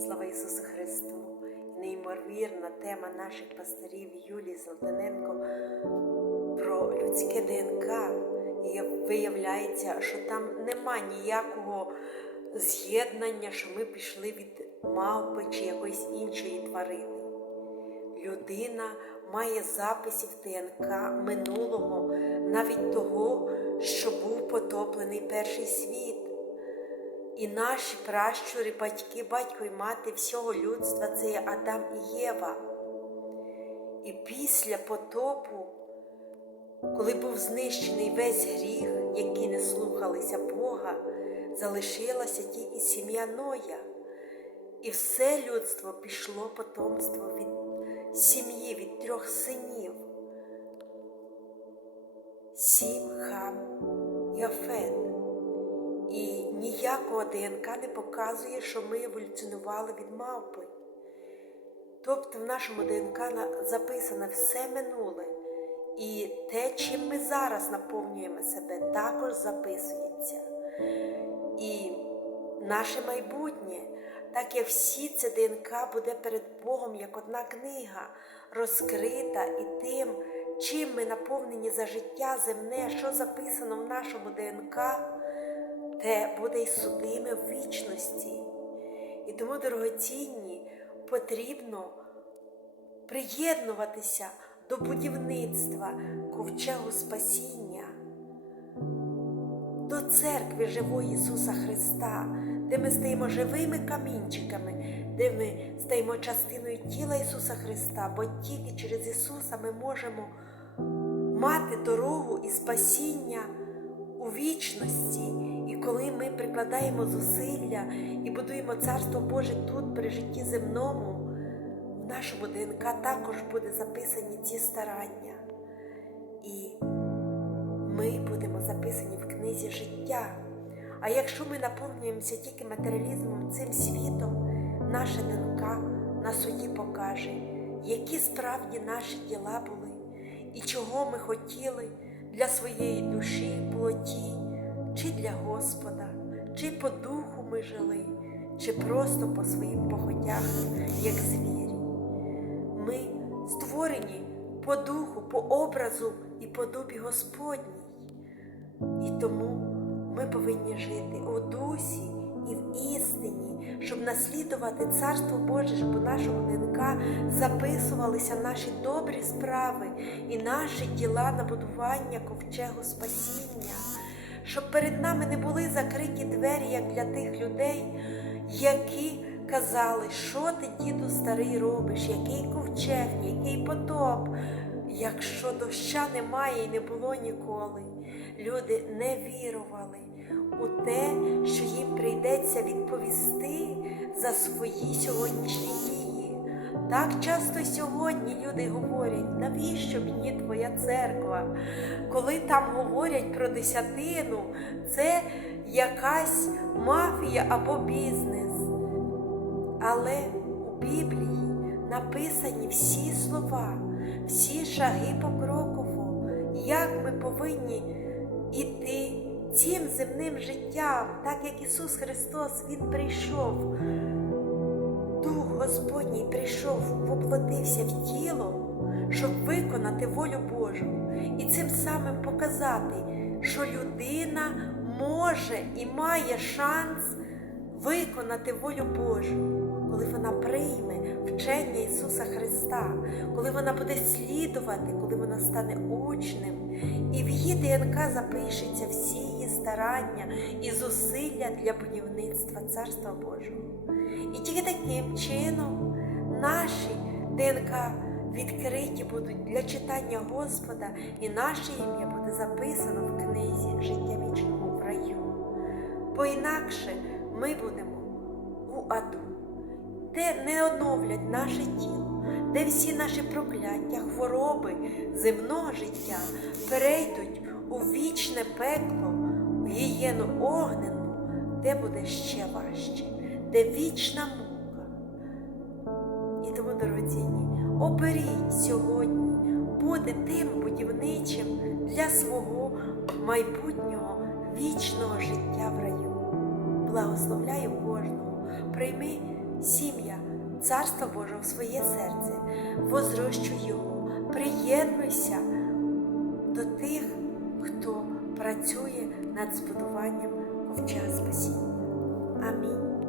Слава Ісусу Христу! Неймовірна тема наших пасторів Юлії Золотаненко про людське ДНК. І виявляється, що там нема ніякого з'єднання, що ми пішли від мавпи чи якоїсь іншої тварини. Людина має записів ДНК минулого, навіть того, що був потоплений перший світ. І наші пращури, батьки, батько і мати всього людства це є Адам і Єва. І після потопу, коли був знищений весь гріх, які не слухалися Бога, залишилася тільки сім'я Ноя. І все людство пішло потомство від сім'ї, від трьох синів. Сім, хам і Афет. Ніякого ДНК не показує, що ми еволюціонували від мавпи. Тобто в нашому ДНК записано все минуле. І те, чим ми зараз наповнюємо себе, також записується. І наше майбутнє, так як всі це ДНК буде перед Богом як одна книга, розкрита і тим, чим ми наповнені за життя земне, що записано в нашому ДНК, те буде й судиме в вічності. І тому, дорогоцінні, потрібно приєднуватися до будівництва ковчегу спасіння, до церкви живої Ісуса Христа, де ми стаємо живими камінчиками, де ми стаємо частиною тіла Ісуса Христа, бо тільки через Ісуса ми можемо мати дорогу і спасіння у вічності. Коли ми прикладаємо зусилля і будуємо Царство Боже тут, при житті земному, в нашому ДНК також буде записані ці старання. І ми будемо записані в книзі життя. А якщо ми наповнюємося тільки матеріалізмом цим світом, наше ДНК на суді покаже, які справді наші діла були, і чого ми хотіли для своєї душі, плоті, чи для Господа, чи по духу ми жили, чи просто по своїм похотях, як звірі. Ми створені по духу, по образу і по дубі Господній. І тому ми повинні жити у дусі і в істині, щоб наслідувати Царство Боже, щоб у нашому ДНК записувалися наші добрі справи і наші діла на будування ковчегу спасіння, щоб перед нами не були закриті двері, як для тих людей, які казали, що ти, діду старий, робиш, який ковчег, який потоп. Якщо доща немає і не було ніколи, люди не вірували у те, що їм прийдеться відповісти за свої сьогоднішні дії. Так часто сьогодні люди говорять, навіщо мені твоя церква? Коли там говорять про десятину, це якась мафія або бізнес. Але у Біблії написані всі слова, всі шаги покроково, як ми повинні іти цим земним життям, так як Ісус Христос Він прийшов. Господній прийшов, воплотився в тіло, щоб виконати волю Божу і цим самим показати, що людина може і має шанс виконати волю Божу, коли вона прийме вчення Ісуса Христа, коли вона буде слідувати, коли вона стане учнем, і в її ДНК запишеться всі її старання і зусилля для будівництва Царства Божого. І тільки таким чином наші ДНК відкриті будуть для читання Господа, і наше ім'я буде записано в книзі життя вічного в раю. Бо інакше ми будемо у аду, де не оновлять наше тіло, де всі наші прокляття, хвороби земного життя перейдуть у вічне пекло, в гієну огнену, де буде ще важче, де вічна мука. І тому, дорогоцінні, оберіть сьогодні бути тим будівничим для свого майбутнього вічного життя в раю. Благословляю кожного, прийми сім'я, Царство Боже в своє серце, возрощуй його, приєднуйся до тих, хто працює над збудуванням ковчега спасіння. Амінь.